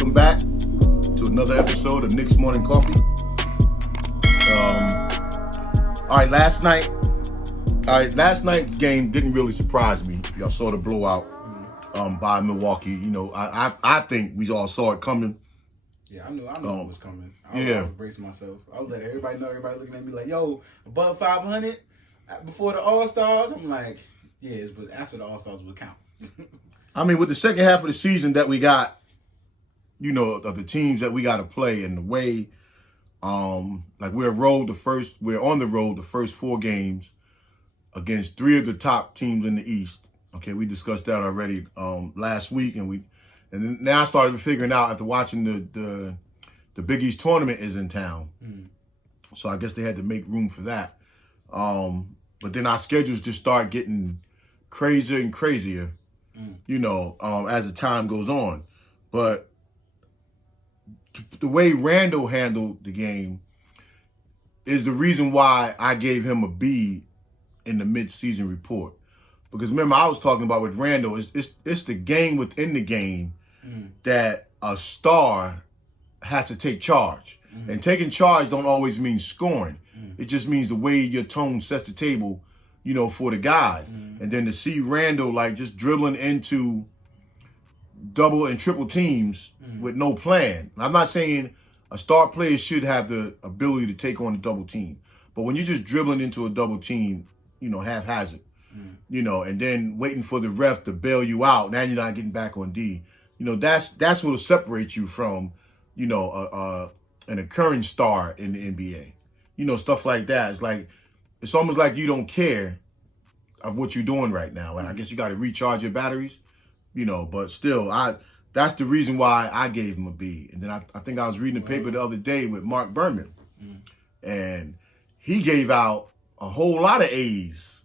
welcome back to another episode of Knicks Morning Koffee. All right, last night's game didn't really surprise me. If y'all saw the blowout by Milwaukee, you know, I think we all saw it coming. Yeah, I knew it was coming. I was bracing myself. I was letting everybody know. Everybody looking at me like, "Yo, above 500 before the All Stars." I'm like, "Yeah, but after the All Stars will count." I mean, with the second half of the season that we got, you know, of the teams that we got to play and the way, like we're on the road the first 4 games against 3 of the top teams in the East. Okay, we discussed that already last week, and then now I started figuring out after watching the Big East tournament is in town, so I guess they had to make room for that. But then our schedules just start getting crazier and crazier, you know, as the time goes on. But the way Randall handled the game is the reason why I gave him a B in the mid-season report. Because remember, I was talking about with Randall, it's the game within the game that a star has to take charge. And taking charge don't always mean scoring. It just means the way your tone sets the table, you know, for the guys. And then to see Randall like just dribbling into double and triple teams with no plan. I'm not saying a star player should have the ability to take on a double team. But when you're just dribbling into a double team, you know, haphazard, you know, and then waiting for the ref to bail you out, now you're not getting back on D. You know, that's what will separate you from, you know, an occurring star in the NBA. You know, stuff like that. It's almost like you don't care of what you're doing right now. And I guess you got to recharge your batteries, you know, but still, that's the reason why I gave him a B. And then I think I was reading the paper the other day with Mark Berman, and he gave out a whole lot of A's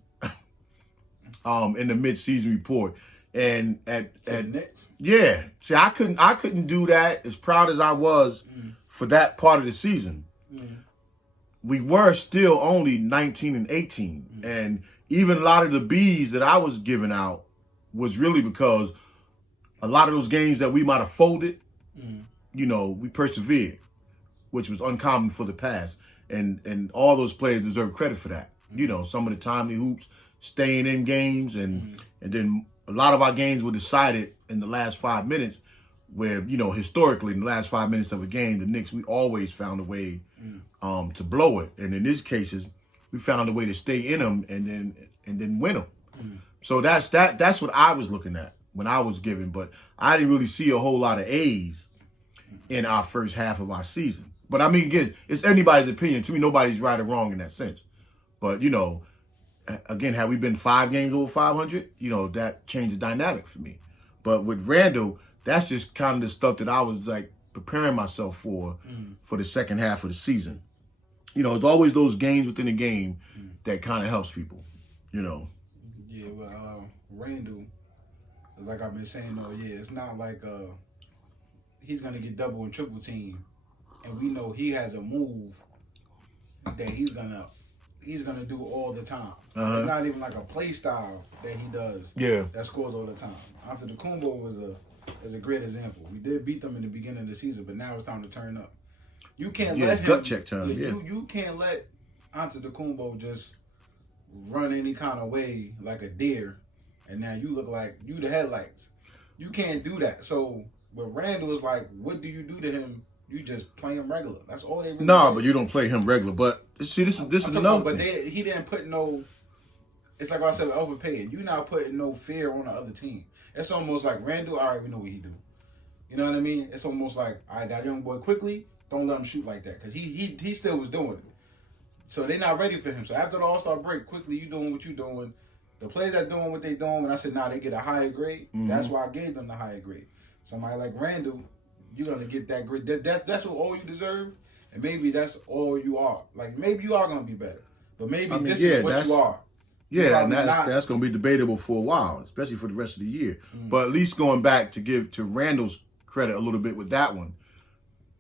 in the mid-season report. And at Knicks? Yeah. See, I couldn't do that as proud as I was for that part of the season. We were still only 19 and 18. And even a lot of the B's that I was giving out was really because a lot of those games that we might have folded, you know, we persevered, which was uncommon for the past. And all those players deserve credit for that. You know, some of the timely hoops, staying in games, and then a lot of our games were decided in the last 5 minutes where, you know, historically in the last 5 minutes of a game, the Knicks, we always found a way to blow it. And in these cases, we found a way to stay in them and then win them. So that's what I was looking at when I was giving, but I didn't really see a whole lot of A's in our first half of our season. But I mean, again, it's anybody's opinion. To me, nobody's right or wrong in that sense. But, you know, again, had we been 5 games over 500, you know, that changed the dynamic for me. But with Randall, that's just kind of the stuff that I was like preparing myself for the second half of the season. You know, it's always those games within the game that kind of helps people, you know. Yeah, well, Randall, it's like I've been saying all year, it's not like he's going to get double and triple team, and we know he has a move that he's gonna do all the time. It's not even like a play style that he does. That scores all the time. Antetokounmpo is a great example. We did beat them in the beginning of the season, but now it's time to turn up. You can't let him, gut check time. You can't let Antetokounmpo just run any kind of way like a deer, and now you look like you the headlights. You can't do that. So with Randall, is like, what do you do to him? You just play him regular. That's all they really No, but you don't play him regular. But see, this is another thing. But he didn't put no. It's like I said, overpaid. You not putting no fear on the other team. It's almost like Randall. I already know what he do. You know what I mean? It's almost like, all right, that young boy quickly. Don't let him shoot like that, because he still was doing it. So they're not ready for him. So after the All-Star break, quickly you doing what you doing. The players that doing what they doing. When I said they get a higher grade. That's why I gave them the higher grade. Somebody like Randall, you're gonna get that grade. That's what all you deserve, and maybe that's all you are. Like maybe you are gonna be better, but maybe this is what you are. Yeah, and that's gonna be debatable for a while, especially for the rest of the year. But at least going back to give to Randall's credit a little bit with that one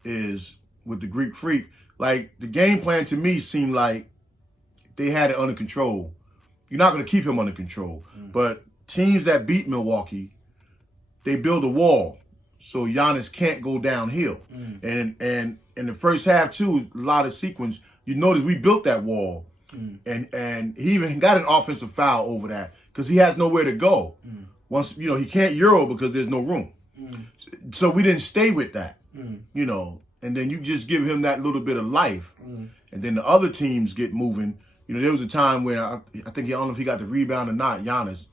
is with the Greek Freak. Like the game plan to me seemed like they had it under control. You're not gonna keep him under control, but teams that beat Milwaukee, they build a wall. so Giannis can't go downhill. And in the first half too, a lot of sequence. You notice we built that wall, and he even got an offensive foul over that because he has nowhere to go. Once he can't euro because there's no room. So we didn't stay with that, and then you just give him that little bit of life, and then the other teams get moving. There was a time where I think I don't know if he got the rebound or not, Giannis,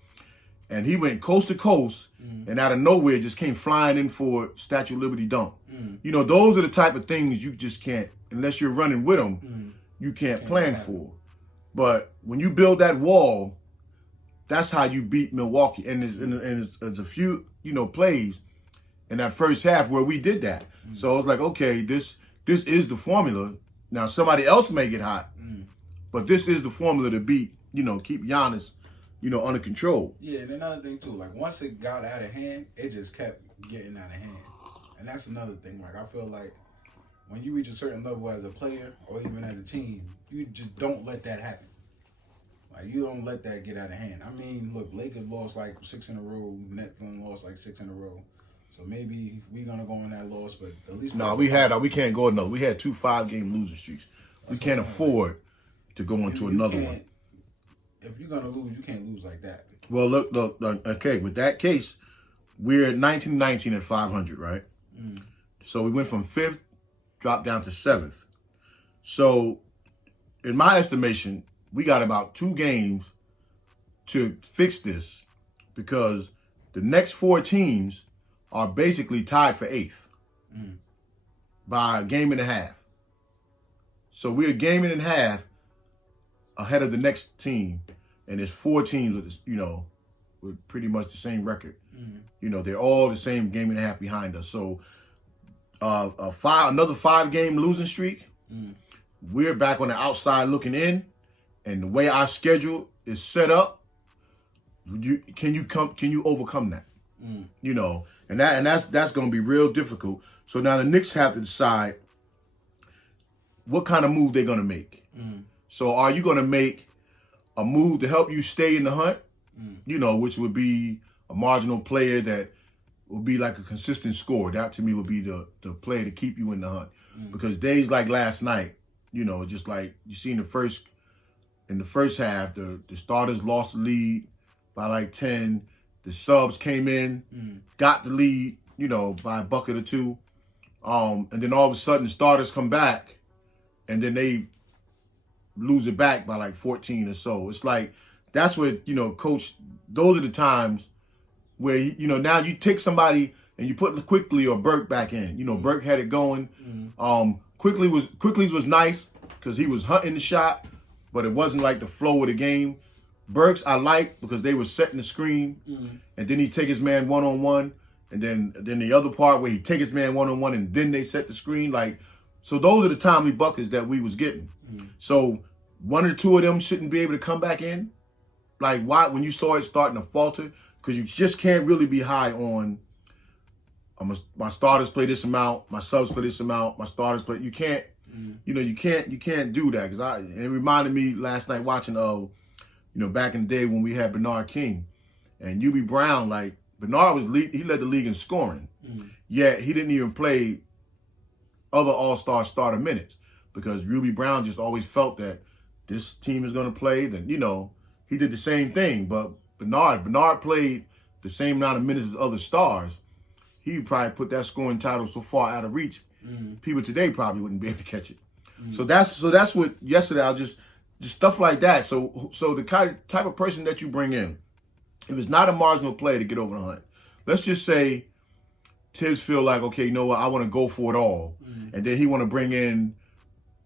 and he went coast to coast, and out of nowhere just came flying in for Statue of Liberty dunk. Those are the type of things you just can't, unless you're running with them, you can't plan for. But when you build that wall, that's how you beat Milwaukee. And there's a few, plays in that first half where we did that. So I was like, okay, this is the formula. Now somebody else may get hot, but this is the formula to beat, keep Giannis, under control. Yeah, and another thing too, like once it got out of hand, it just kept getting out of hand. And that's another thing. Like I feel like when you reach a certain level as a player or even as a team, you just don't let that happen. Like you don't let that get out of hand. I mean, look, Lakers lost like 6 in a row. Nets lost like 6 in a row. So maybe we're gonna go on that loss, but at least we can't go another. We had 2 5-game losing streaks. We can't afford to go into another one. If you're gonna lose, you can't lose like that. Well, look, okay. With that case, we're at 19-19 at 500, right? So we went from 5th, dropped down to 7th. So, in my estimation, we got about 2 games to fix this because the next 4 teams are basically tied for 8th by a game and a half. So we're a game and a half ahead of the next team, and there's 4 teams with with pretty much the same record. They're all the same game and a half behind us. So another 5-game losing streak. We're back on the outside looking in, and the way our schedule is set up, can you overcome that? And that's going to be real difficult. So now the Knicks have to decide what kind of move they're going to make. So are you going to make a move to help you stay in the hunt? Which would be a marginal player that will be like a consistent scorer. That to me would be the player to keep you in the hunt. Because days like last night, just like you see in the first half, the starters lost the lead by like 10. The subs came in, got the lead, by a bucket or 2. And then all of a sudden the starters come back and then they lose it back by like 14 or so. It's like, that's what, coach, those are the times where, now you take somebody and you put Quickly or Burke back in. Burke had it going. Quickly's was nice because he was hunting the shot, but it wasn't like the flow of the game. Burks I like because they were setting the screen, and then he take his man one-on-one, and then the other part where he take his man one-on-one and then they set the screen. Like, so those are the timely buckets that we was getting. So 1 or 2 of them shouldn't be able to come back in. Like, why when you saw it starting to falter? Because you just can't really be high on my starters play this amount, my subs play this amount, my starters play. You can't, you can't do that. Because it reminded me last night watching back in the day when we had Bernard King and UB Brown. Like Bernard he led the league in scoring, yet he didn't even play other All-Star starter minutes because Ruby Brown just always felt that this team is going to play. Then he did the same thing, but Bernard played the same amount of minutes as other stars. He probably put that scoring title so far out of reach. People today probably wouldn't be able to catch it. So that's what yesterday I just stuff like that. So the type of person that you bring in, if it's not a marginal player to get over the hunt, let's just say Tibbs feel like, okay, you know what, I want to go for it all, and then he want to bring in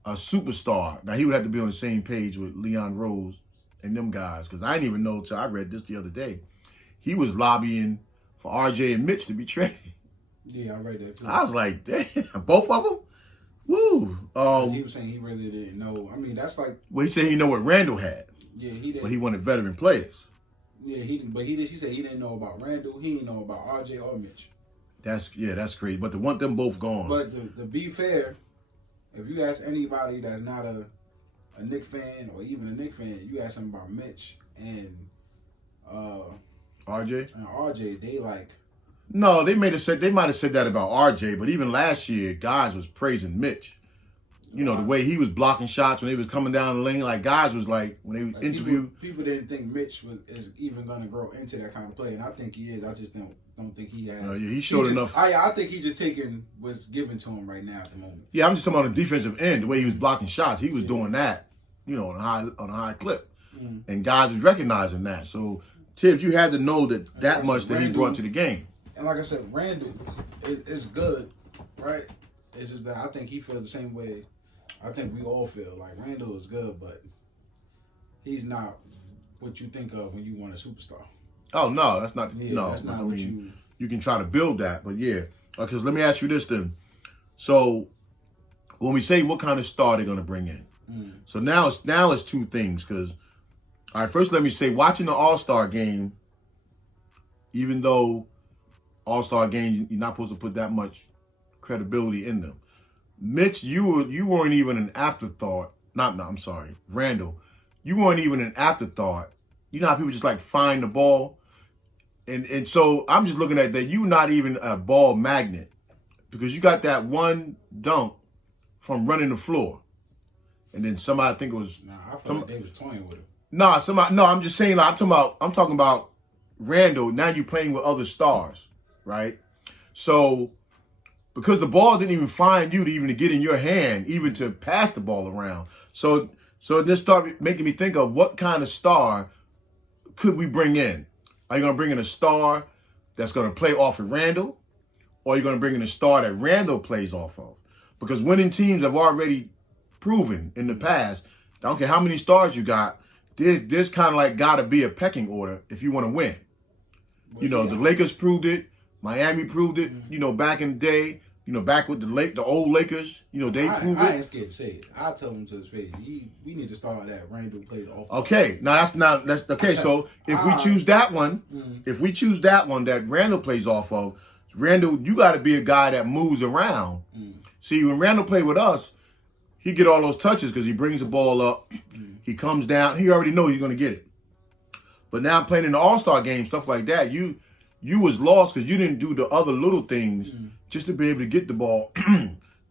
a superstar. Now he would have to be on the same page with Leon Rose and them guys, because I didn't even know till I read this the other day. He was lobbying for RJ and Mitch to be traded. Yeah, I read that too. I was like, damn, both of them? Woo. He was saying he really didn't know. I mean, that's like... Well, he said he know what Randall had. Yeah, he did. But he wanted veteran players. Yeah, he said he didn't know about Randall. He didn't know about RJ or Mitch. That's crazy. But to want them both gone. But to be fair, if you ask anybody that's not a Knicks fan or even a Knicks fan, you ask them about Mitch and RJ? And RJ, they like No, they might have said that about RJ, but even last year, guys was praising Mitch. You know, the way he was blocking shots when they was coming down the lane, like guys was like when they was interviewed. People didn't think Mitch is even going to grow into that kind of play, and I think he is. I just don't think he has. Yeah, he showed enough. I think he just taking what's given to him right now at the moment. Yeah, I'm just talking about the defensive end, the way he was blocking shots. He was doing that, you know, on a high clip, and guys was recognizing that. So, Tibbs, you had to know that much that he brought to the game. And like I said, Randall is good, right? It's just that I think he feels the same way. I think we all feel like Randall is good, but he's not what you think of when you want a superstar. Oh no, that's not. Yeah, no, that's not I what mean, you can try to build that, but yeah. Because let me ask you this then. So when we say what kind of star they're going to bring in, so now it's two things. Because all right, first let me say, watching the All-Star game, even though All-Star games you're not supposed to put that much credibility in them. Mitch, you weren't even an afterthought. I'm sorry, Randall. You weren't even an afterthought. You know how people just like find the ball? And so I'm just looking at that. You not even a ball magnet because you got that one dunk from running the floor. And then somebody, I think it was... Nah, I feel like they was toying with him. I'm just saying, like, I'm talking about Randall. Now you're playing with other stars, right? So... because the ball didn't even find you to even to get in your hand, even to pass the ball around. So this started making me think of what kind of star could we bring in? Are you going to bring in a star that's going to play off of Randall? Or are you going to bring in a star that Randall plays off of? Because winning teams have already proven in the past, I don't care how many stars you got, there's kind of like got to be a pecking order if you want to win. You know, the Lakers proved it. Miami proved it, you know, back in the day. You know, back with the old Lakers, you know, they proved it. I ain't scared to say it. I'll tell him to his face. We need to start that Randall played off. Okay, now that's okay. So if we choose that one, that Randall plays off of, Randall, you got to be a guy that moves around. See, when Randall played with us, he get all those touches because he brings the ball up, he comes down, he already knows he's going to get it. But now playing in the All-Star game, stuff like that, you was lost because you didn't do the other little things just to be able to get the ball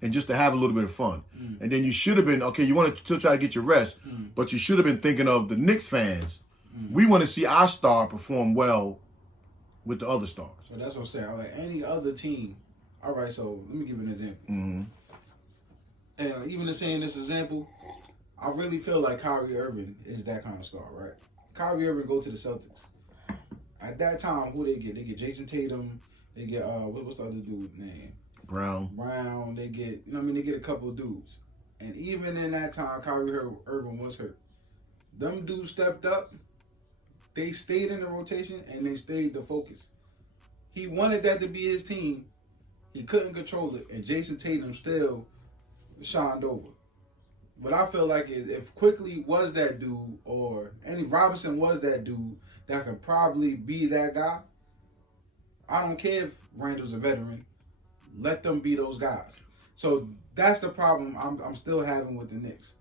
and just to have a little bit of fun. And then you should have been, okay, you want to still try to get your rest, but you should have been thinking of the Knicks fans. We want to see our star perform well with the other stars. So that's what I'm saying. Like any other team. All right, so let me give you an example. And even to saying this example, I really feel like Kyrie Irving is that kind of star, right? Kyrie Irving go to the Celtics. At that time, who they get? They get Jason Tatum. They get what's the other dude's name? Brown. They get, you know what I mean? They get a couple of dudes. And even in that time, Kyrie Irving was hurt. Them dudes stepped up. They stayed in the rotation and they stayed the focus. He wanted that to be his team. He couldn't control it, and Jason Tatum still shined over. But I feel like if Quickly was that dude, or Andy Robinson was that dude that could probably be that guy, I don't care if Randall's a veteran. Let them be those guys. So that's the problem I'm still having with the Knicks.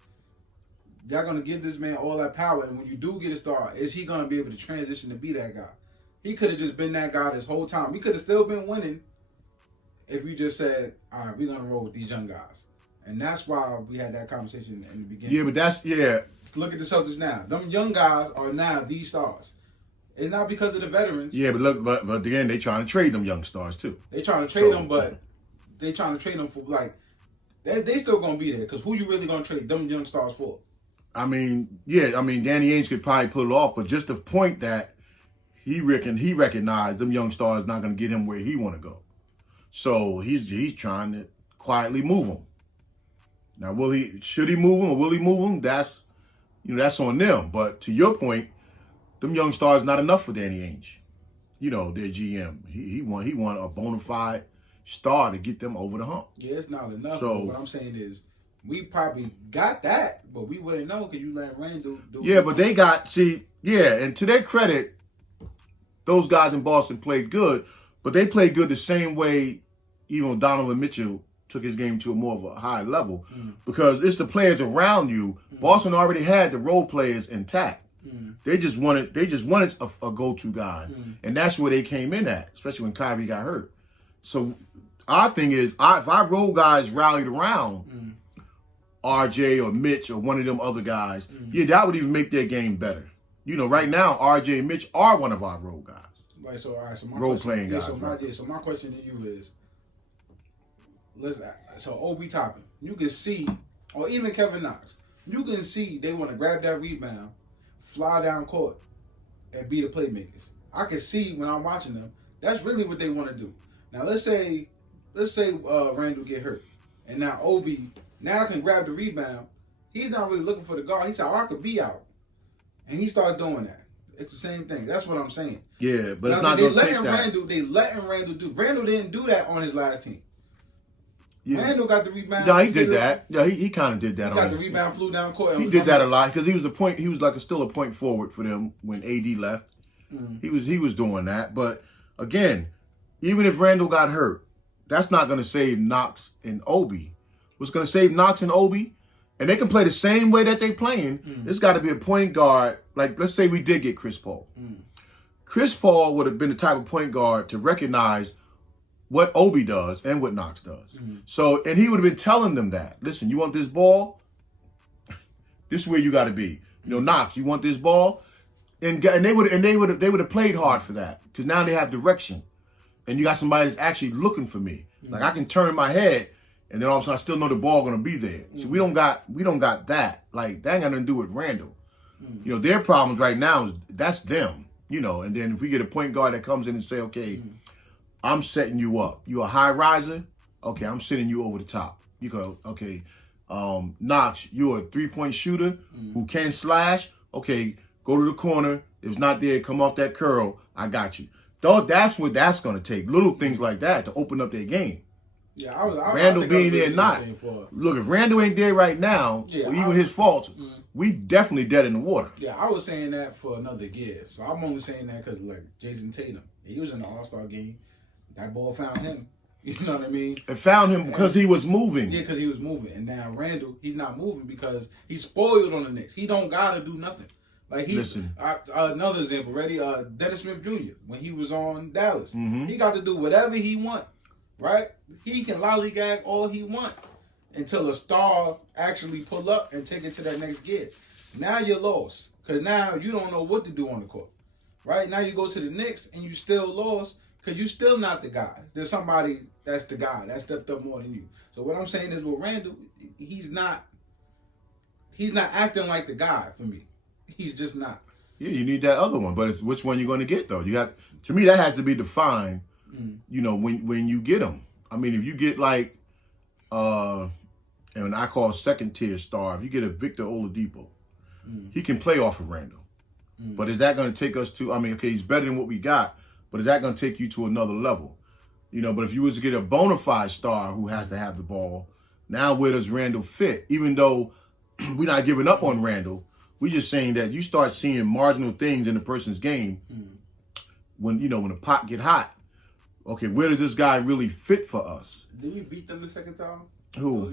Y'all going to give this man all that power, and when you do get a star, is he going to be able to transition to be that guy? He could have just been that guy this whole time. We could have still been winning if we just said, all right, we're going to roll with these young guys. And that's why we had that conversation in the beginning. Yeah, but Look at the Celtics now. Them young guys are now the stars. It's not because of the veterans. Yeah, but look, but again, they trying to trade them young stars too. They trying to trade them, but they trying to trade them for like they still gonna be there because who you really gonna trade them young stars for? I mean, yeah, Danny Ainge could probably pull it off, but just the point that he recognized them young stars not gonna get him where he want to go, so he's trying to quietly move them. Now, should he move them or will he move them? That's on them. But to your point, them young stars not enough for Danny Ainge. You know, their GM. He want a bona fide star to get them over the hump. Yeah, it's not enough. So what I'm saying is, we probably got that, but we wouldn't know because you let Randall do it. Yeah, but they got, and to their credit, those guys in Boston played good, but they played good the same way even Donovan Mitchell took his game to a more of a high level because it's the players around you. Boston already had the role players intact. They just wanted a go-to guy, and that's where they came in at, especially when Kyrie got hurt. So our thing is, if our role guys rallied around RJ or Mitch or one of them other guys, yeah, that would even make their game better. You know, right now RJ and Mitch are one of our role guys. Like so, all right. So my role playing guys. So my question to you is, so Obi Toppin, you can see, or even Kevin Knox, you can see they want to grab that rebound, fly down court, and be the playmakers. I can see when I'm watching them, that's really what they want to do. Now let's say Randall get hurt, and now Obi now can grab the rebound. He's not really looking for the guard. He said, "Oh, I could be out," and he starts doing that. It's the same thing. That's what I'm saying. Yeah, but it's not going to take that. They letting Randall do. Randall didn't do that on his last team. Yeah. Randall got the rebound. Yeah, he did that. Yeah, he kind of did that. He got the rebound, flew down court. He did that a lot because he was still a point forward for them when AD left. He was doing that. But again, even if Randall got hurt, that's not going to save Knox and Obi. What's going to save Knox and Obi? And they can play the same way that they playing. It's got to be a point guard. Like, let's say we did get Chris Paul. Chris Paul would have been the type of point guard to recognize what Obi does and what Knox does. So, and he would have been telling them that, listen, you want this ball? This is where you got to be. You know, Knox, you want this ball? And they would have played hard for that because now they have direction. And you got somebody that's actually looking for me. Like, I can turn my head. And then all of a sudden, I still know the ball gonna be there. So we don't got that. Like, that ain't got nothing to do with Randall. You know, their problems right now is that's them. You know, and then if we get a point guard that comes in and say, okay, I'm setting you up. You a high riser? Okay, I'm sending you over the top. You go, okay, Knox, you're a 3-point shooter who can slash. Okay, go to the corner. If it's not there, come off that curl. I got you. That's what that's gonna take. Little things like that to open up their game. Yeah, Randall being there, not. Look, if Randall ain't there right now, or even his faults, we definitely dead in the water. Yeah, I was saying that for another year. So I'm only saying that because, like, Jason Tatum, he was in the All-Star game. That ball found him. You know what I mean? It found him because he was moving. Yeah, because he was moving. And now Randall, he's not moving because he's spoiled on the Knicks. He don't got to do nothing. Like, another example, ready? Dennis Smith Jr., when he was on Dallas, he got to do whatever he want. Right? He can lollygag all he want until a star actually pull up and take it to that next gear. Now you're lost because now you don't know what to do on the court. Right? Now you go to the Knicks and you still lost because you still not the guy. There's somebody that's the guy that stepped up more than you. So what I'm saying is with Randall, he's not acting like the guy for me. He's just not. Yeah, you need that other one, but it's which one you're going to get though. You got to me that has to be defined. You know, when you get them. I mean, if you get like, and I call second tier star, if you get a Victor Oladipo, he can play off of Randall. But is that going to take us to, I mean, okay, he's better than what we got, but is that going to take you to another level? You know, but if you was to get a bona fide star who has to have the ball, now where does Randall fit? Even though we're not giving up on Randall, we're just saying that you start seeing marginal things in a person's game when the pot get hot. Okay, where does this guy really fit for us? Did we beat them the second time? Who?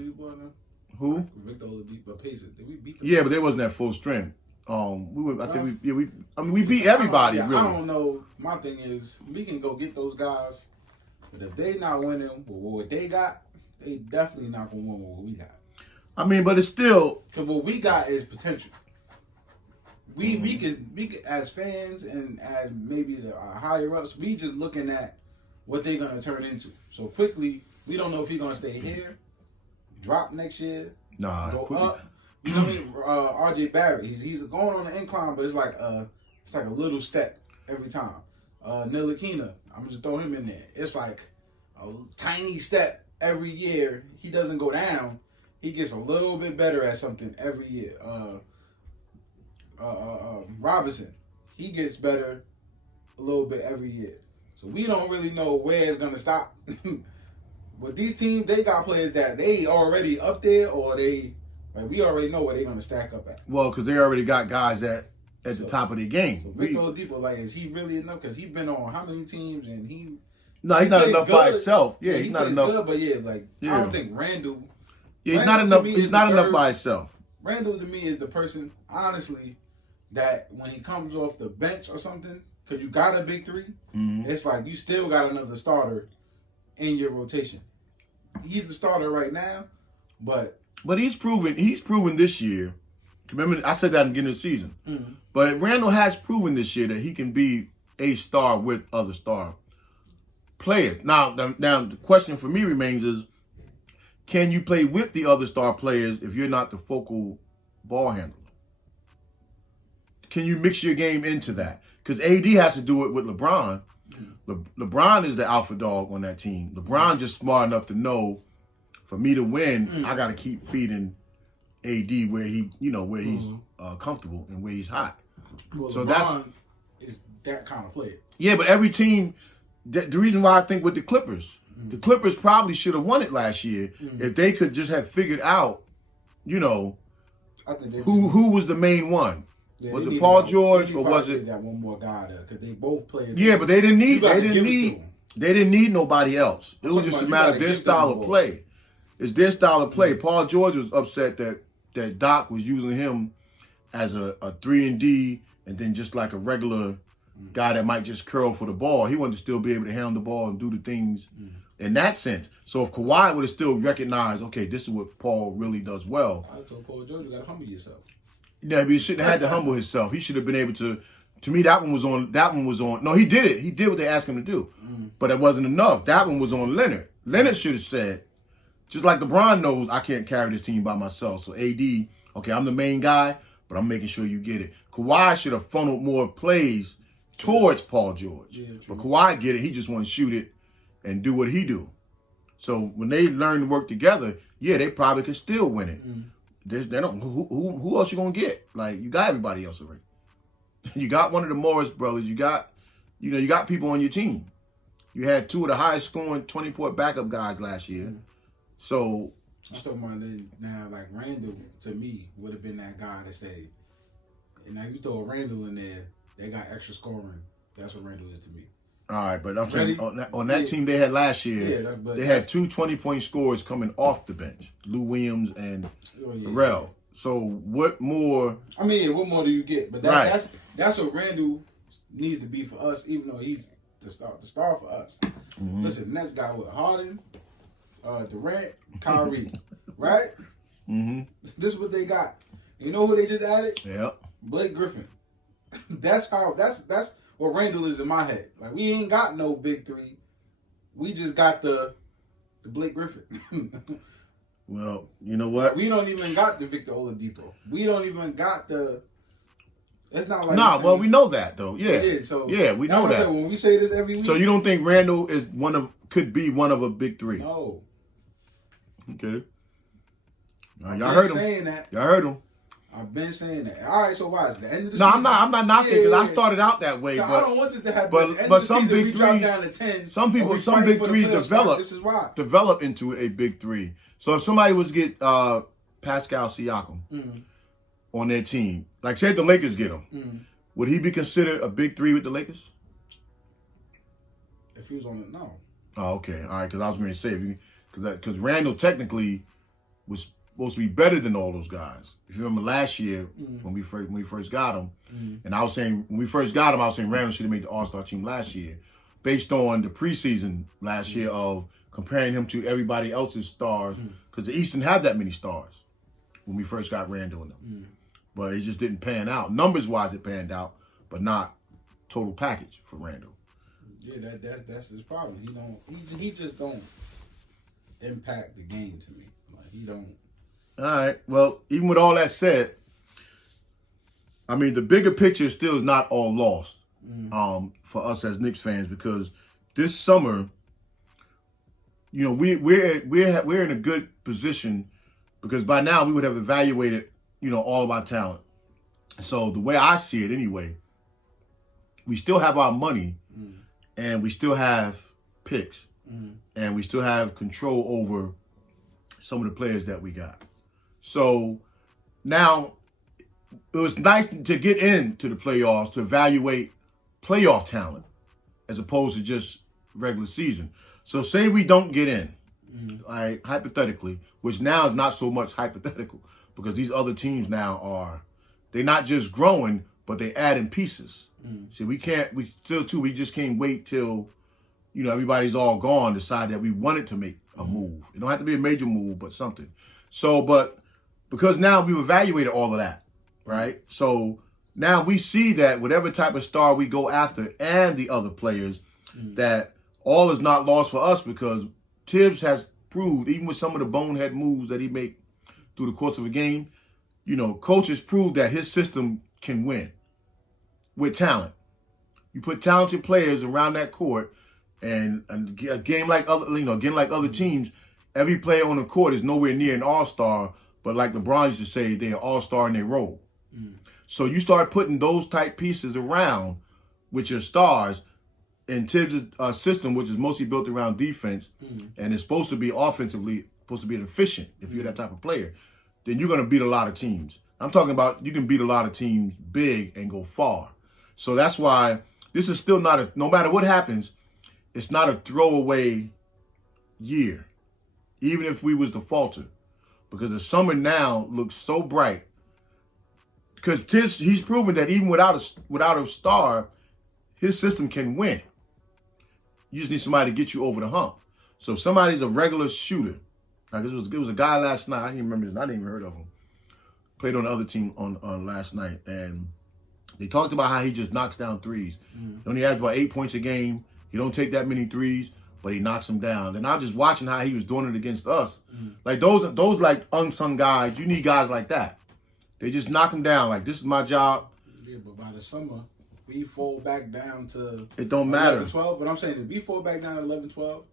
Victor Oladipo, Pacers. Did we beat them? Yeah, but they wasn't at full strength. We beat everybody. Really. I don't know. My thing is, we can go get those guys, but if they not winning with what they got, they definitely not gonna win with what we got. I mean, but it's still because what we got is potential. We could as fans and as maybe the higher ups, we just looking at what they're going to turn into. So quickly, we don't know if he's going to stay here, drop next year, go up. You know what I mean? RJ Barrett, he's going on the incline, but it's like a little step every time. Ntilikina, I'm just throw him in there. It's like a tiny step every year. He doesn't go down. He gets a little bit better at something every year. Robinson, he gets better a little bit every year. So we don't really know where it's going to stop. But these teams, they got players that they already up there or we already know where they're going to stack up at. Well, because they already got guys at the top of their game. So Victor Oladipo, is he really enough? Because he's been on how many teams and he... No, he's not enough by himself. Yeah, he's not enough. Good, but I don't think Randall... Yeah, he's not enough. He's not enough by himself. Randall, to me, is the person, honestly, that when he comes off the bench or something, because you got a big three, it's like you still got another starter in your rotation. He's the starter right now, but he's proven this year. Remember, I said that in the beginning of the season. But Randall has proven this year that he can be a star with other star players. Now, the question for me remains is, can you play with the other star players if you're not the focal ball handler? Can you mix your game into that? Because AD has to do it with LeBron. LeBron is the alpha dog on that team. LeBron just smart enough to know, for me to win, I got to keep feeding AD where he's comfortable and where he's hot. Well, so LeBron is that kind of player. Yeah, but every team. The reason why I think with the Clippers, the Clippers probably should have won it last year if they could just have figured out, I think who was the main one. Yeah, was it Paul George or was it? Got one more guy there because they both played. Yeah, but they didn't need nobody else. It was just a matter of their style of play. It's their style of play. Paul George was upset that Doc was using him as a 3-and-D and then just like a regular guy that might just curl for the ball. He wanted to still be able to handle the ball and do the things in that sense. So if Kawhi would have still recognized, okay, this is what Paul really does well. I told Paul George, you got to humble yourself. Yeah, but he shouldn't have had to humble himself. He should have been able to. To me, that one was on. No, he did it. He did what they asked him to do, but it wasn't enough. That one was on Leonard. Leonard should have said, just like LeBron knows, I can't carry this team by myself. So AD, okay, I'm the main guy, but I'm making sure you get it. Kawhi should have funneled more plays towards Paul George, but Kawhi get it. He just want to shoot it and do what he do. So when they learn to work together, yeah, they probably could still win it. They don't. Who else you gonna get? Like, you got everybody else already. You got one of the Morris brothers. You got people on your team. You had two of the highest scoring 20-point backup guys last year. So I'm talking about now, like Randall to me would have been that guy to say, and now you throw a Randall in there, they got extra scoring. That's what Randall is to me. All right, but I'm saying on that team they had last year, they had two 20-point scorers coming off the bench, Lou Williams and Randle. So what more? I mean, what more do you get? But that's what Randall needs to be for us, even though he's the star for us. Listen, next guy with Harden, Durant, Kyrie, right? This is what they got. You know who they just added? Yeah, Blake Griffin. That's what Randall is in my head. Like, we ain't got no big three. We just got the Blake Griffin. Well, you know what? We don't even got the Victor Oladipo. We don't even got the. It's not like. Nah, well, we know that though. Yeah, we know that. Said, when we say this every week. So you don't think Randall is could be one of a big three? No. Okay. Y'all heard him. Saying that. Y'all heard him. I've been saying that. All right, so why is the end of the season? No, I'm not knocking because I started out that way. So but I don't want this to happen. But some season, big threes, down to 10, some big threes develop. This is why. Develop into a big three. So if somebody was to get Pascal Siakam on their team, like say if the Lakers get him, would he be considered a big three with the Lakers? If he was on it, no. Oh, okay, all right. Because I was going to say because Randall technically was supposed to be better than all those guys. If you remember last year when we first got him, and I was saying when we first got him, I was saying Randall should have made the All-Star team last year, based on the preseason last year of comparing him to everybody else's stars, because the Eastern had that many stars when we first got Randall in them, but it just didn't pan out. Numbers wise, it panned out, but not total package for Randall. Yeah, that's his problem. He just don't impact the game to me. Like, he don't. All right. Well, even with all that said, I mean, the bigger picture still is not all lost for us as Knicks fans, because this summer, you know, we're in a good position because by now we would have evaluated, you know, all of our talent. So the way I see it anyway, we still have our money and we still have picks and we still have control over some of the players that we got. So now it was nice to get into the playoffs to evaluate playoff talent as opposed to just regular season. So say we don't get in, like hypothetically, which now is not so much hypothetical because these other teams now they're not just growing, but they add in pieces. See, we just can't wait till, everybody's all gone, decide that we wanted to make a move. It don't have to be a major move, but something. So, but because now we've evaluated all of that, right? So now we see that whatever type of star we go after and the other players, that all is not lost for us, because Tibbs has proved, even with some of the bonehead moves that he make through the course of a game, coaches proved that his system can win with talent. You put talented players around that court, and a game like other teams, every player on the court is nowhere near an all-star, but like LeBron used to say, they're an all-star in their role. So you start putting those type pieces around with your stars in Tibbs' system, which is mostly built around defense, and it's supposed to be offensively, supposed to be efficient if you're that type of player, then you're going to beat a lot of teams. I'm talking about you can beat a lot of teams big and go far. So that's why this is still not no matter what happens, it's not a throwaway year, even if we was to falter, because the summer now looks so bright. Because Tibbs, he's proven that even without a star, his system can win. You just need somebody to get you over the hump. So if somebody's a regular shooter, like it was a guy last night, I didn't remember his name, I didn't even heard of him. Played on the other team on last night, and they talked about how he just knocks down threes. He only has about 8 points a game. He don't take that many threes, but he knocks them down. And I'm just watching how he was doing it against us. Like those like unsung guys, you need guys like that. They just knock them down. Like, this is my job. Yeah, but by the summer, we fall back down to it don't matter. 11-12. But I'm saying if we fall back down to 11-12,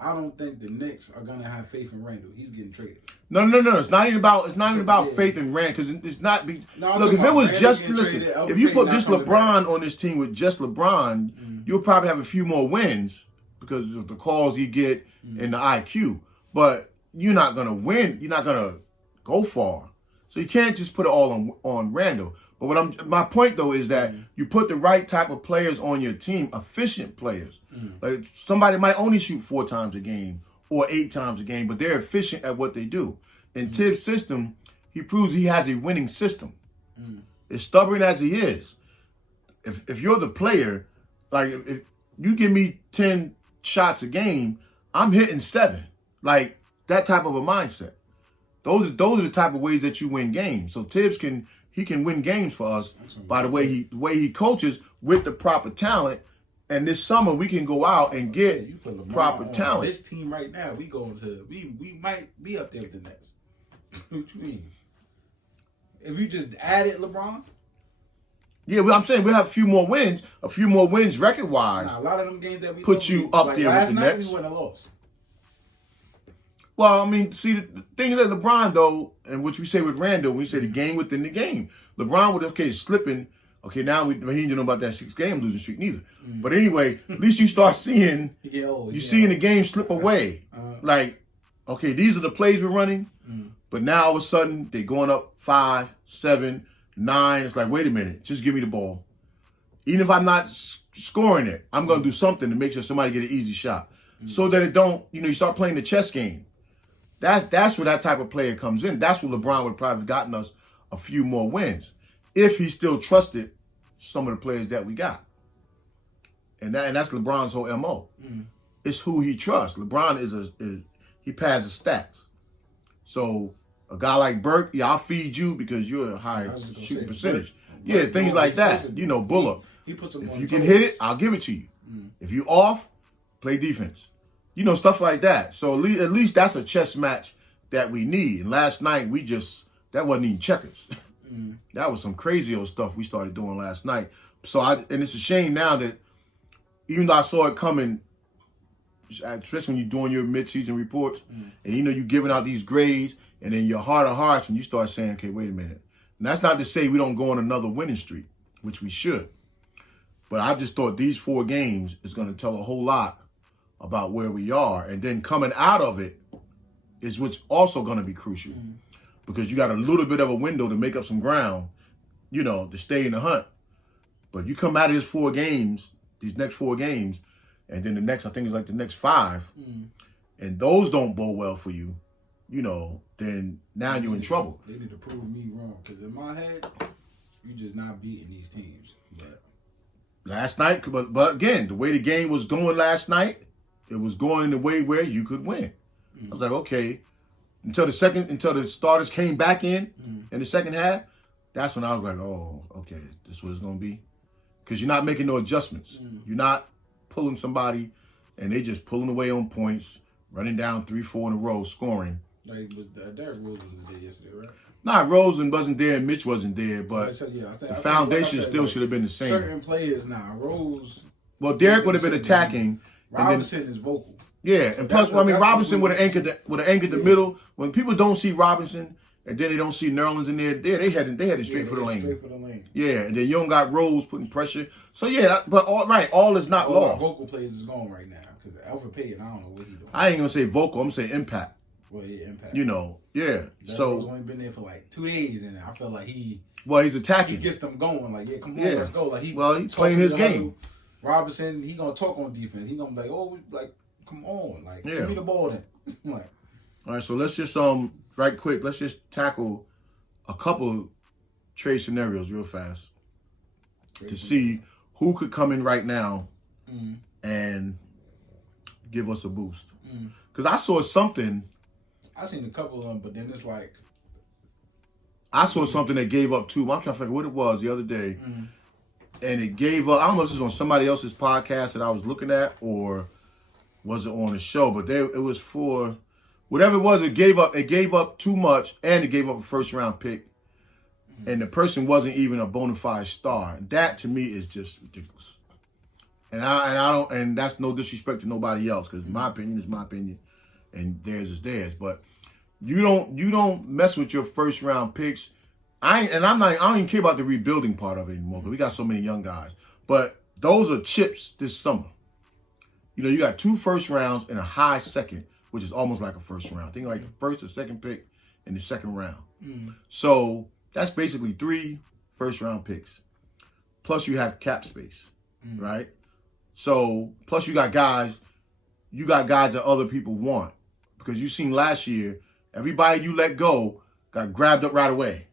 I don't think the Knicks are gonna have faith in Randall. He's getting traded. No. It's not even about faith in Randall, because it's not. Look, if it was just if you put just LeBron on this team with just LeBron, you'll probably have a few more wins because of the calls he get and the IQ. But you're not gonna win. You're not gonna go far. So you can't just put it all on Randall. But my point though is that you put the right type of players on your team, efficient players. Like somebody might only shoot 4 times a game or 8 times a game, but they're efficient at what they do. In Tibbs' system, he proves he has a winning system. As stubborn as he is, if you're the player, like if you give me 10 shots a game, I'm hitting 7. Like that type of a mindset. Those are the type of ways that you win games. So Tibbs can win games for us by the way he coaches with the proper talent. And this summer we can go out and get proper talent. This team right now, we might be up there with the Nets. What you mean? If you just added LeBron? Yeah, well, I'm saying we'll have a few more wins record-wise. Nah, a lot of them games that we put you up there with the Nets. Last night we wouldn't have lost. Well, I mean, see, the thing that LeBron, though, and what we say with Randall, we say the game within the game. LeBron would, slipping. Okay, now he didn't know about that 6-game losing streak neither. But anyway, at least you start seeing, seeing the game slip away. Like, okay, these are the plays we're running, but now all of a sudden they're going up 5, 7, 9. It's like, wait a minute, just give me the ball. Even if I'm not scoring it, I'm going to do something to make sure somebody get an easy shot. So that it don't, you start playing the chess game. That's where that type of player comes in. That's where LeBron would probably have gotten us a few more wins if he still trusted some of the players that we got. And that's LeBron's whole MO. It's who he trusts. LeBron he passes stats. So a guy like Burke, yeah, I'll feed you because you're a higher shooting percentage. Yeah, things like that. Bullock. If you can hit it, I'll give it to you. If you off, play defense. Stuff like that. So at least that's a chess match that we need. And last night, that wasn't even checkers. That was some crazy old stuff we started doing last night. So and it's a shame now that even though I saw it coming, especially when you're doing your mid-season reports, and you're giving out these grades, and then your heart of hearts, and you start saying, okay, wait a minute. And that's not to say we don't go on another winning streak, which we should. But I just thought these 4 games is going to tell a whole lot about where we are. And then coming out of it is what's also going to be crucial. Because you got a little bit of a window to make up some ground, to stay in the hunt. But you come out of these next 4 games, and then the next, I think it's like the next 5, and those don't bode well for you, then now you're in trouble. They need to prove me wrong. Because in my head, You just not beating these teams. But last night, but again, the way the game was going last night, it was going in the way where you could win. I was like, okay, until the starters came back in the second half, that's when I was like, oh, okay, this is what it's gonna be, because you're not making no adjustments. You're not pulling somebody, and they just pulling away on points, running down 3-4 in a row, scoring. like, Derrick Rose was there yesterday, right? Nah, Rosen wasn't there and Mitch wasn't there, but the foundation still should have been the same. Certain players now, Rose. Well, Derrick would have been attacking. Robinson is vocal. Yeah, and plus, Robinson would have anchored the middle. When people don't see Robinson and then they don't see Nerlens in there, they headed straight for the lane. Straight for the lane. Yeah, and then you don't got Rose putting pressure. So yeah, but all is not all lost. Our vocal players is gone right now because Alfred Payton, I don't know what he doing. I ain't gonna say vocal. I'm gonna say impact. Well, yeah, impact. You know, yeah. So only been there for like 2 days, and I feel like he's attacking. He gets them going. Like, yeah, come on, let's go. Like he's playing his game. Robinson, he gonna talk on defense. He gonna be like, oh, like, come on, like, give me the ball then. Like, all right, so let's just right quick. Let's just tackle a couple trade scenarios real fast to see who could come in right now and give us a boost. Because I saw something. I seen a couple of them, but then it's like I saw something that gave up two. I'm trying to figure what it was the other day, and it gave up. I don't know if this was on somebody else's podcast that I was looking at, or was it on the show? But it was for whatever it was. It gave up too much, and it gave up a first round pick, and the person wasn't even a bona fide star. That to me is just ridiculous. And I don't, and that's no disrespect to nobody else, because my opinion is my opinion, and theirs is theirs. But you don't mess with your first round picks. I don't even care about the rebuilding part of it anymore, because we got so many young guys. But those are chips this summer. You know, you got 2 first rounds and a high second, which is almost like a first round. Think like the first or second pick in the second round. So that's basically 3 first round picks. Plus you have cap space, right? So plus you got guys that other people want, because you seen last year, everybody you let go got grabbed up right away.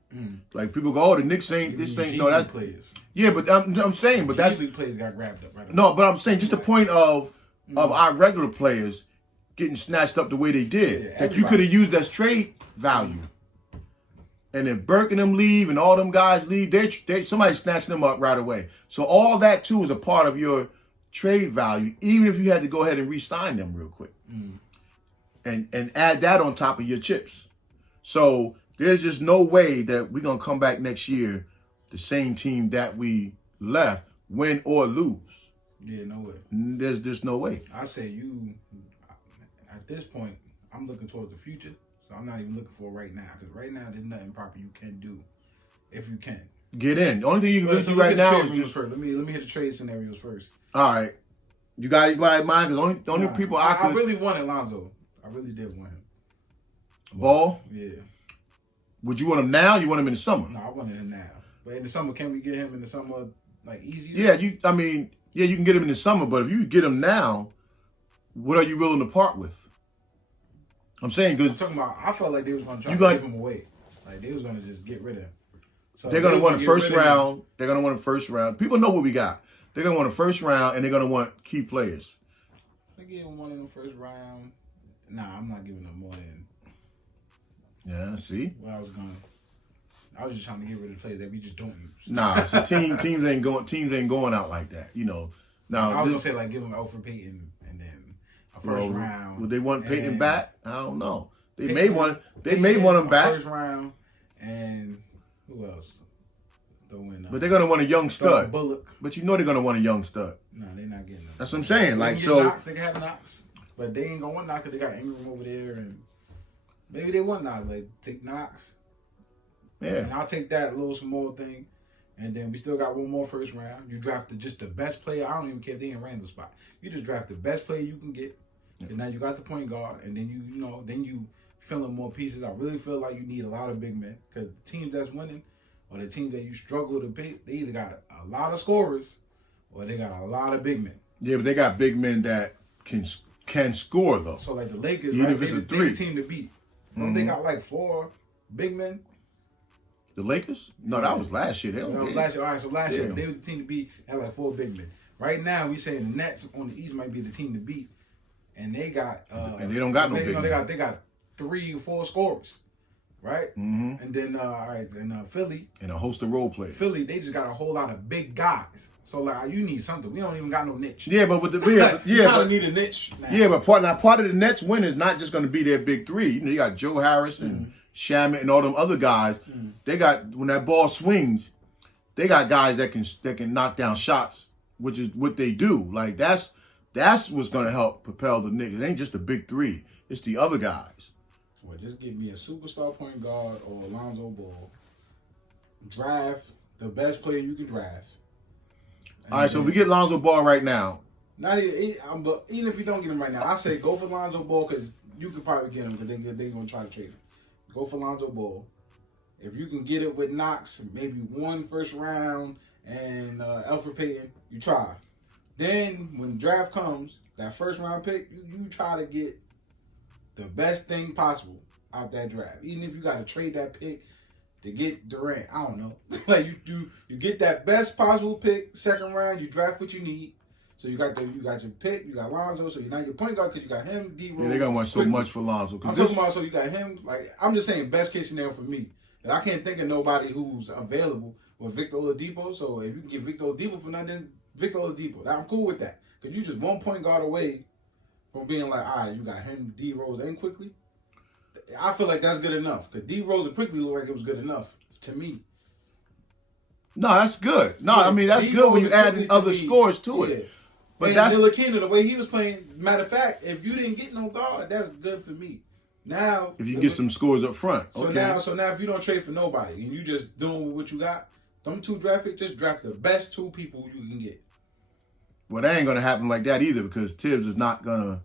Like people go, oh, the Knicks ain't this ain't no that's players. Yeah, but I'm saying, but that's players got grabbed up right away. No, but I'm saying just the point of our regular players getting snatched up the way they did, that you could have used as trade value. And if Burke and them leave and all them guys leave, they somebody snatched them up right away. So all that too is a part of your trade value, even if you had to go ahead and re-sign them real quick, and add that on top of your chips. So there's just no way that we're gonna come back next year the same team that we left, win or lose. Yeah, no way. There's just no way. I say at this point, I'm looking towards the future, so I'm not even looking for right now, because right now there's nothing proper you can do if you can. Get in. The only thing you can really do right now is just first. Let me hit the trade scenarios first. All right. You got anybody in mind? Because the only people I really wanted Lonzo. I really did want him. Ball? Yeah. Would you want him now or you want him in the summer? No, I wanted him now. But in the summer, can we get him in the summer, like, easier? Yeah, you can get him in the summer, but if you get him now, what are you willing to part with? I'm saying, because I felt like they was going to try to give him away. Like, they was going to just get rid of him. So they're going to want a first round. They're going to want a first round. People know what we got. They're going to want a first round, and they're going to want key players. They give him one in the first round. Nah, I'm not giving them more than. Yeah, see? Well, I was just trying to get rid of the players that we just don't use. Nah, so teams ain't going out like that. You know. Now I was gonna say, like, give him Alfred Payton and then a first round. Would they want Payton back? I don't know. They may want him back. First round, and who else? But they're gonna want a young stud. Bullock. But you know they're gonna want a young stud. No, they're not getting them. That's what I'm saying. Like, so Knox, they can have Knox, but they ain't gonna want Knox because they got Ingram over there, and maybe they want Knox. Like, take Knox. Yeah. And I'll take that little small thing, and then we still got one more first round. You drafted just the best player. I don't even care if they in Randall's spot. You just draft the best player you can get, and now you got the point guard, and then you fill in more pieces. I really feel like you need a lot of big men, because the teams that's winning or the teams that you struggle to pick, they either got a lot of scorers or they got a lot of big men. Yeah, but they got big men that can score though. So like the Lakers, even right? if it's They the team to beat. Don't they got like 4 big men? The Lakers? No, that was last year. They That don't was get last year. All right, so last year Yeah. they was the team to beat. They had like 4 big men. Right now we saying the Nets on the East might be the team to beat, and they got and they don't got no big men. They got 3 or 4 scorers, right? Mm-hmm. And then all right, and Philly, And a host of role players. Philly, they just got a whole lot of big guys. So like you need something. We don't even got no niche. Yeah, but with the You yeah, kind but, of need a niche. Now. yeah, but part of the Nets win is not just going to be their big 3. You know, you got Joe Harris and Shamet and all them other guys. They got when that ball swings, they got guys that can knock down shots, which is what they do. Like that's what's going to help propel the Knicks. It ain't just the big 3; it's the other guys. Well, just give me a superstar point guard or Lonzo Ball. Draft the best player you can draft. All right, so if we get Lonzo Ball right now, Not even, but even if you don't get him right now, I say go for Lonzo Ball because you could probably get him because they're gonna try to trade him. Go for Lonzo Ball. If you can get it with Knox, maybe 1 first round and Alfred Payton, you try. Then when draft comes, that first round pick, you try to get the best thing possible out that draft. Even if you got to trade that pick to get Durant, I don't know. Like you get that best possible pick, second round, you draft what you need. So you got your pick, you got Lonzo, so you're not your point guard because you got him, D-Rose. yeah, they're gonna want so much for Lonzo. I'm talking about so you got him. Like I'm just saying, best case scenario for me. And I can't think of nobody who's available with Victor Oladipo. So if you can get Victor Oladipo for nothing, Victor Oladipo, I'm cool with that because you just 1 point guard away from being like, all right, you got him, D-Rose, and Quickly. I feel like that's good enough because D-Rose and Quickly look like it was good enough to me. No, that's good. No, Yeah, I mean that's good when you add in other scores to it. Yeah. But and that's Ntilikina, the way he was playing. Matter of fact, if you didn't get no guard, that's good for me. Now, if you can get some scores up front. So okay. now, if you don't trade for nobody and you just doing what you got, them 2 draft picks, just draft the best 2 people you can get. Well, that ain't gonna happen like that either because Tibbs is not gonna.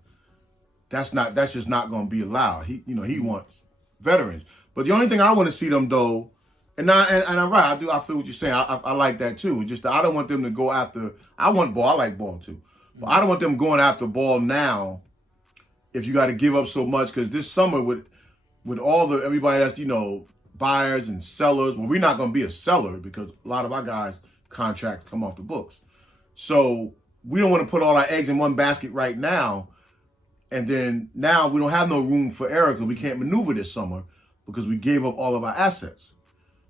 That's just not gonna be allowed. He wants veterans. But the only thing I want to see them though, and I'm right. I feel what you're saying. I like that too. Just I don't want them to go after. I want Ball. I like Ball too, but I don't want them going after Ball now. If you got to give up so much, because this summer with all everybody that's buyers and sellers, well, we're not going to be a seller because a lot of our guys' contracts come off the books. So we don't want to put all our eggs in one basket right now, and then now we don't have no room for error because we can't maneuver this summer because we gave up all of our assets.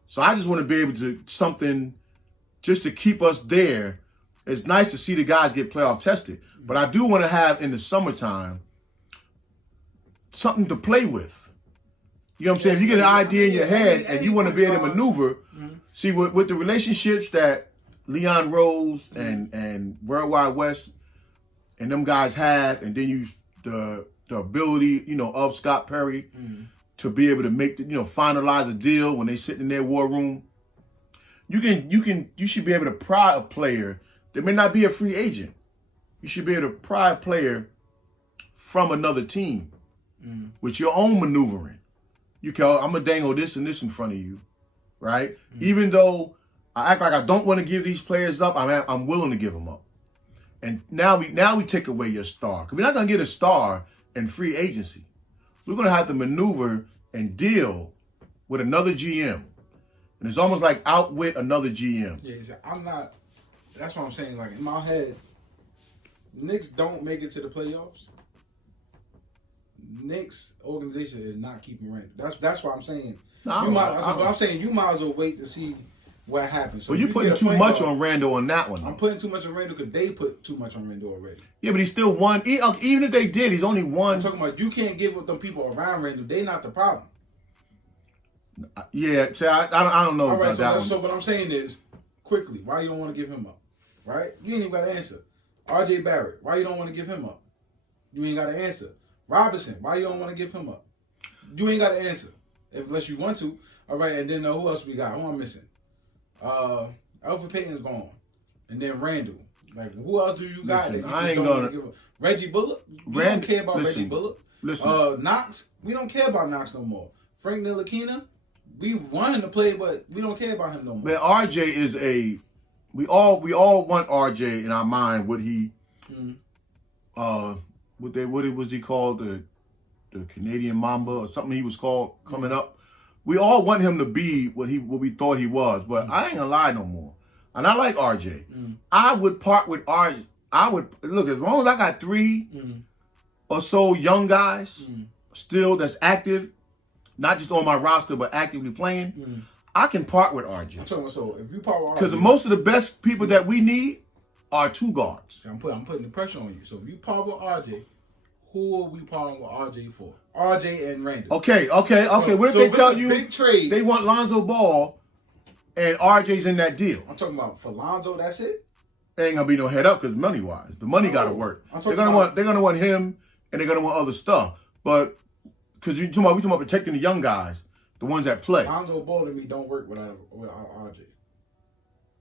So I just want to be able to something just to keep us there. It's nice to see the guys get playoff tested, but I do want to have in the summertime something to play with. You know what I'm saying? If you get an idea in your head and you want to be able to maneuver, see with the relationships that Leon Rose and Worldwide West and them guys have, and then the ability of Scott Perry to be able to make finalize a deal when they sit in their war room. You should be able to pry a player that may not be a free agent. You should be able to pry a player from another team. With your own maneuvering. I'm going to dangle this and this in front of you, right? Even though I act like I don't want to give these players up, I'm willing to give them up. And now we take away your star. Because we're not going to get a star in free agency. We're going to have to maneuver and deal with another GM. And it's almost like outwit another GM. Yeah, I'm not, that's what I'm saying. Like in my head, Knicks don't make it to the playoffs. Knicks organization is not keeping Randle. That's why I'm saying. I'm saying you might as well wait to see what happens. So you're putting too much on Randall on that one. I'm putting too much on Randall because they put too much on Randall already. Yeah, but he still won. Even if they did, he's only won. I'm talking about you can't give up them people around Randall. They not the problem. Yeah, so I don't know All right, about that one. So what I'm saying is, quickly, why you don't want to give him up? Right? You ain't even got to answer. R.J. Barrett, why you don't want to give him up? You ain't got to answer. Robinson, why you don't want to give him up? You ain't got to answer unless you want to. All right, and then who else we got? Who I'm missing? Alfred Payton's gone, and then Randall. Like who else do you got? Listen, that you I ain't don't gonna wanna give up? Reggie Bullock. We don't care about Reggie Bullock. Listen, Knox. We don't care about Knox no more. Frank Ntilikina. We want him to play, but we don't care about him no more. But RJ is we all want RJ in our mind. What he, what was he called? The Canadian Mamba or something he was called coming up. we all want him to be what we thought he was, but I ain't gonna lie no more. And I like RJ. I would part with RJ. I would look, as long as I got 3 or so young guys still that's active, not just on my roster but actively playing, I can part with RJ. I'm talking about, so if you part with RJ, because most of the best people that we need are 2 guards. I'm putting the pressure on you. So if you part with RJ, who are we parting with RJ for? RJ and Randall. Okay. What if they tell you big trade, they want Lonzo Ball and RJ's in that deal? I'm talking about for Lonzo, that's it? There ain't gonna be no head up because money wise, the money gotta work. They're gonna want him, and they're gonna want other stuff. But because we talking about protecting the young guys, the ones that play. Lonzo Ball to me don't work without RJ.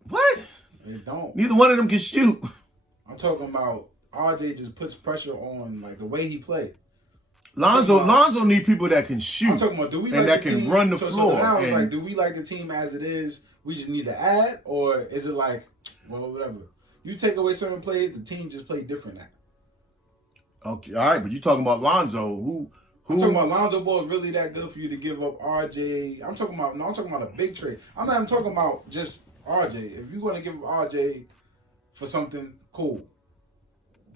What? It don't. Neither one of them can shoot. I'm talking about RJ just puts pressure on like the way he play. Lonzo need people that can shoot. I'm talking about, do we and like that the can team, run the so floor. Now it's and, like, do we like the team as it is? We just need to add, or is it like, well, whatever. You take away certain plays, the team just play different now. Okay, all right, but you talking about Lonzo, who I'm talking about Lonzo Ball is really that good for you to give up RJ. I'm talking about a big trade. I'm not even talking about just RJ. If you want to give up RJ for something, cool.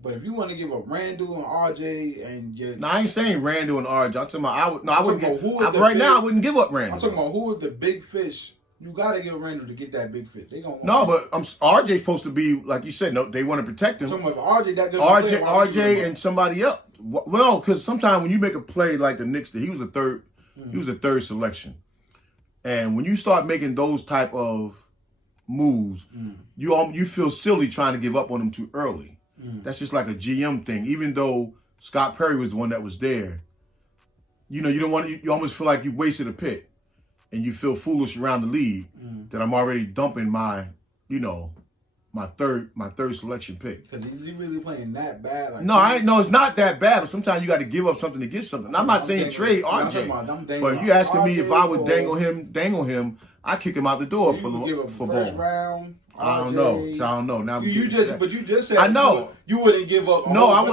But if you want to give up Randall and RJ and your... No, I ain't saying Randall and RJ. I'm talking about I wouldn't right now I wouldn't give up Randall. I'm talking about who are the big fish. You gotta give Randall to get that big fish. They gonna but RJ's supposed to be, like you said, no, they want to protect him. I'm talking about RJ that good. RJ and somebody else. Well, because sometimes when you make a play like the Knicks, he was a third selection, and when you start making those type of moves, you feel silly trying to give up on them too early. That's just like a GM thing. Even though Scott Perry was the one that was there, you don't want you almost feel like you wasted a pick, and you feel foolish around the league that I'm already dumping my third selection pick. Because is he really playing that bad? Like, no, it's not that bad. But sometimes you got to give up something to get something. I'm not saying trade RJ, but you asking me if I would dangle him, I kick him out the door for Ball. Round. I don't know. Now you just said I know you wouldn't give up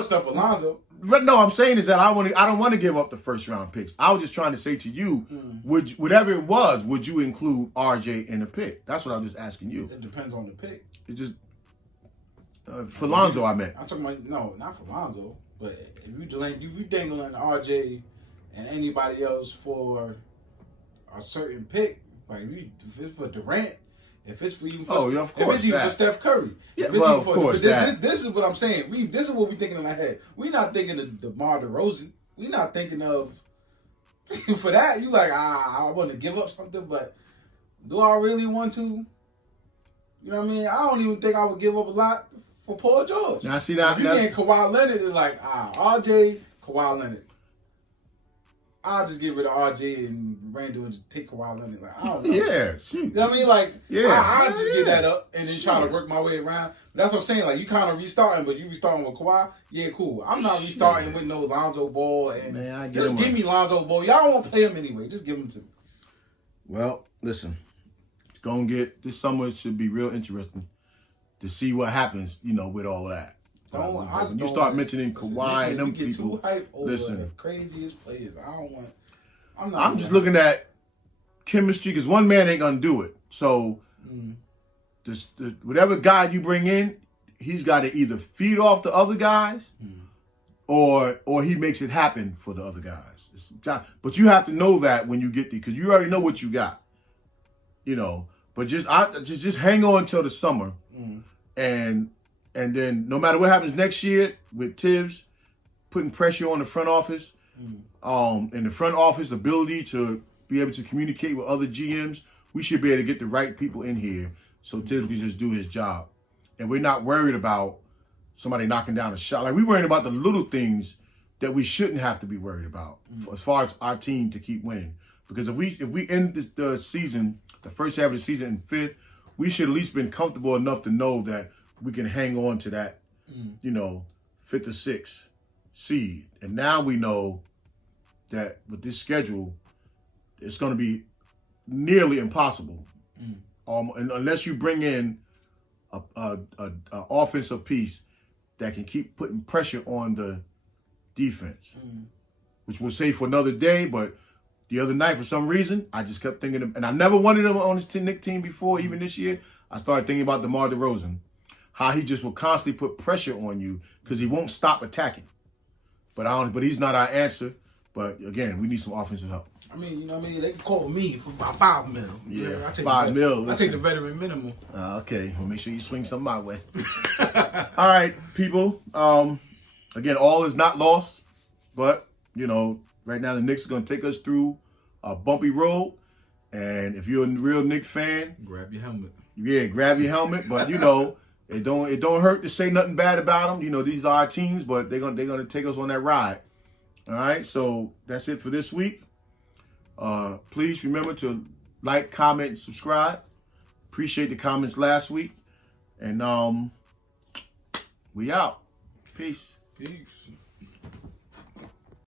stuff for Lonzo. No, I'm saying is that I don't want to give up the first round picks. I was just trying to say to you, whatever it was, would you include RJ in the pick? That's what I was just asking you. It depends on the pick. It just for Lonzo, I meant. I'm talking about not for Lonzo, but if you dangling RJ and anybody else for a certain pick, like if it's for Durant. If it's for you, of course, if it's even for Steph Curry, of course, this is what I'm saying. This is what we thinking in our head. We not thinking of DeMar DeRozan. We not thinking of for that. You like I want to give up something, but do I really want to? You know what I mean? I don't even think I would give up a lot for Paul George. Now see that you getting Kawhi Leonard is like RJ, Kawhi Leonard. I'll just get rid of RJ and Randall and just take Kawhi Leonard. Like, I don't know. Yeah, shoot. You know what I mean? Like, I'll just get that up and then try to work my way around. But that's what I'm saying. Like, you kind of restarting, but you restarting with Kawhi. Yeah, cool. I'm not restarting with no Lonzo Ball. And just give me Lonzo Ball. Y'all won't play him anyway. Just give him to me. Well, listen. This summer should be real interesting to see what happens, with all of that. When you start mentioning Kawhi and them people, too hype over the craziest players. I'm just looking at chemistry because one man ain't gonna do it. So, whatever guy you bring in, he's got to either feed off the other guys, or he makes it happen for the other guys. But you have to know that when you get there because you already know what you got. But just hang on until the summer, and then no matter what happens next year with Tibbs putting pressure on the front office, and the front office ability to be able to communicate with other GMs, we should be able to get the right people in here so Tibbs can just do his job. And we're not worried about somebody knocking down a shot. Like, we're worried about the little things that we shouldn't have to be worried about as far as our team to keep winning. Because if we end the season, the first half of the season in 5th, we should at least been comfortable enough to know that we can hang on to that, 5th or 6th seed. And now we know that with this schedule, it's going to be nearly impossible, unless you bring in a offensive piece that can keep putting pressure on the defense, which we'll say for another day. But the other night, for some reason, I just kept thinking, and I never wanted him on this Knicks team before, even this year. I started thinking about DeMar DeRozan, how he just will constantly put pressure on you because he won't stop attacking. But he's not our answer. But again, we need some offensive help. I mean, you know what I mean? They can call me for about $5 million. Yeah, I take $5 million. I take the veteran minimum. Okay, well, make sure you swing some my way. All right, people. Again, all is not lost, but right now the Knicks are going to take us through a bumpy road. And if you're a real Knicks fan, grab your helmet. Yeah, grab your helmet. But it don't hurt to say nothing bad about them. These are our teams, but they're gonna take us on that ride. All right, so that's it for this week. Please remember to like, comment, and subscribe. Appreciate the comments last week. And we out. Peace. Peace.